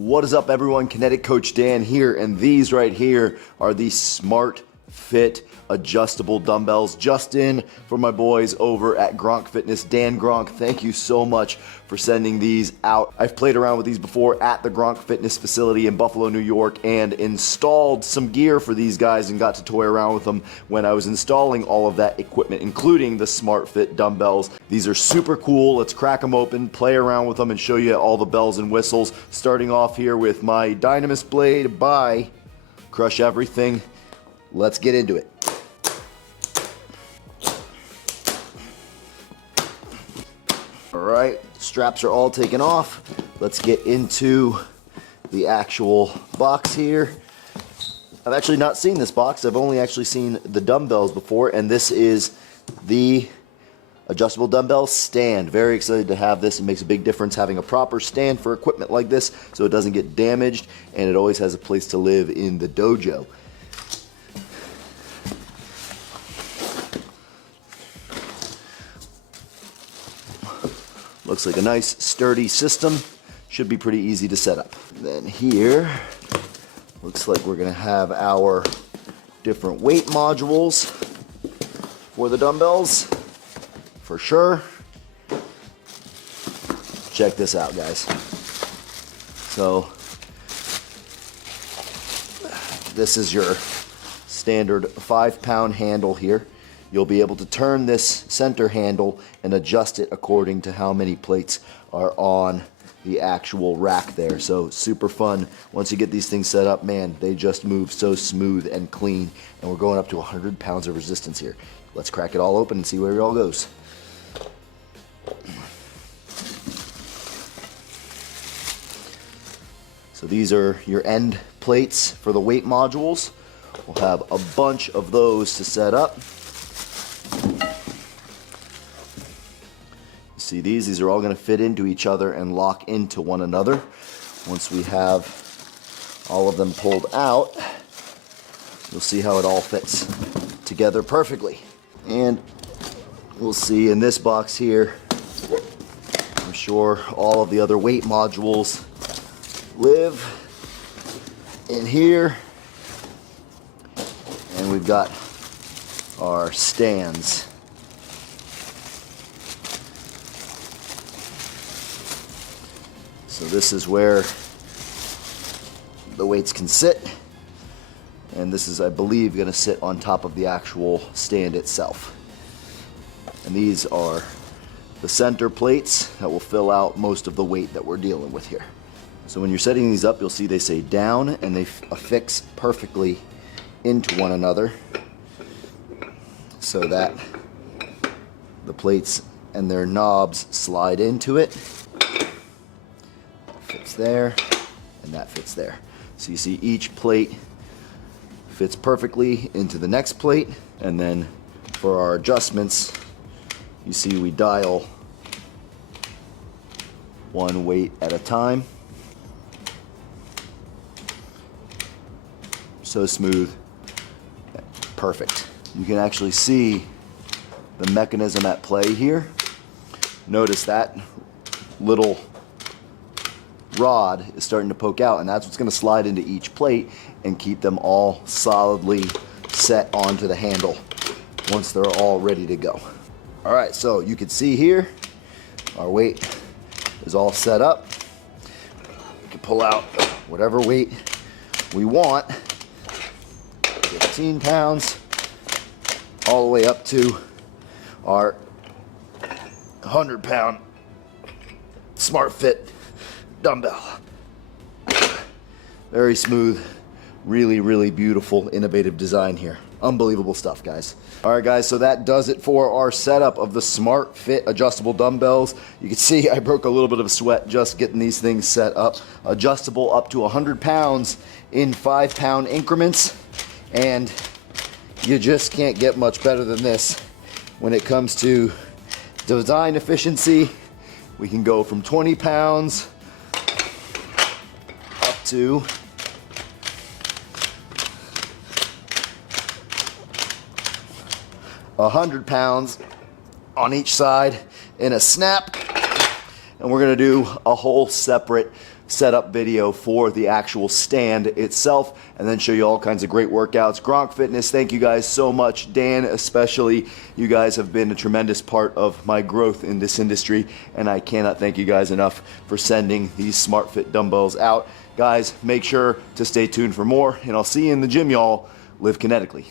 What is up, everyone? Kinetic Coach Dan here, and these right here are the Smart Fit adjustable dumbbells, just in for my boys over at Gronk Fitness. Dan Gronk, thank you so much for sending these out. I've played around with these before at the Gronk Fitness facility in Buffalo, New York, and installed some gear for these guys and got to toy around with them when I was installing all of that equipment, including the Smart Fit dumbbells. These are super cool. Let's crack them open, play around with them, and show you all the bells and whistles. Starting off here with my Dynamis blade by Crush Everything. Let's get into it. All right, straps are all taken off. Let's get into the actual box here. I've actually not seen this box. I've only actually seen the dumbbells before, and this is the adjustable dumbbell stand. Very excited to have this. It makes a big difference having a proper stand for equipment like this so it doesn't get damaged, and it always has a place to live in the dojo. Looks like a nice sturdy system. Should be pretty easy to set up. Then here, looks like we're gonna have our different weight modules for the dumbbells, for sure. Check this out, guys. So, this is your standard 5-pound handle here. You'll be able to turn this center handle and adjust it according to how many plates are on the actual rack there. So super fun. Once you get these things set up, man, they just move so smooth and clean. And we're going up to 100 pounds of resistance here. Let's crack it all open and see where it all goes. So these are your end plates for the weight modules. We'll have a bunch of those to set up. See these are all going to fit into each other and lock into one another. Once we have all of them pulled out, you'll see how it all fits together perfectly. And we'll see in this box here, I'm sure all of the other weight modules live in here. And we've got our stands. So this is where the weights can sit, and this is, I believe, going to sit on top of the actual stand itself. And these are the center plates that will fill out most of the weight that we're dealing with here. So when you're setting these up, you'll see they say down, and they affix perfectly into one another so that the plates and their knobs slide into it. Fits there, and that fits there. So you see each plate fits perfectly into the next plate, and then for our adjustments, you see we dial one weight at a time. So smooth, perfect. You can actually see the mechanism at play here. Notice that little rod is starting to poke out, and that's what's going to slide into each plate and keep them all solidly set onto the handle once they're all ready to go. All right, so you can see here our weight is all set up. We can pull out whatever weight we want, 15 pounds all the way up to our 100-pound Smart Fit dumbbell. Very smooth, really beautiful, innovative design here. Unbelievable stuff, guys. All right, guys, so that does it for our setup of the Smart Fit adjustable dumbbells. You can see I broke a little bit of a sweat just getting these things set up. Adjustable up to 100 pounds in 5-pound increments, and you just can't get much better than this when it comes to design efficiency. We can go from 20 pounds up to 100 pounds on each side in a snap, and we're gonna do a whole separate setup video for the actual stand itself, and then show you all kinds of great workouts. Gronk Fitness, thank you guys so much. Dan especially, you guys have been a tremendous part of my growth in this industry, and I cannot thank you guys enough for sending these SMRTFT dumbbells out. Guys, make sure to stay tuned for more, and I'll see you in the gym, y'all. Live kinetically.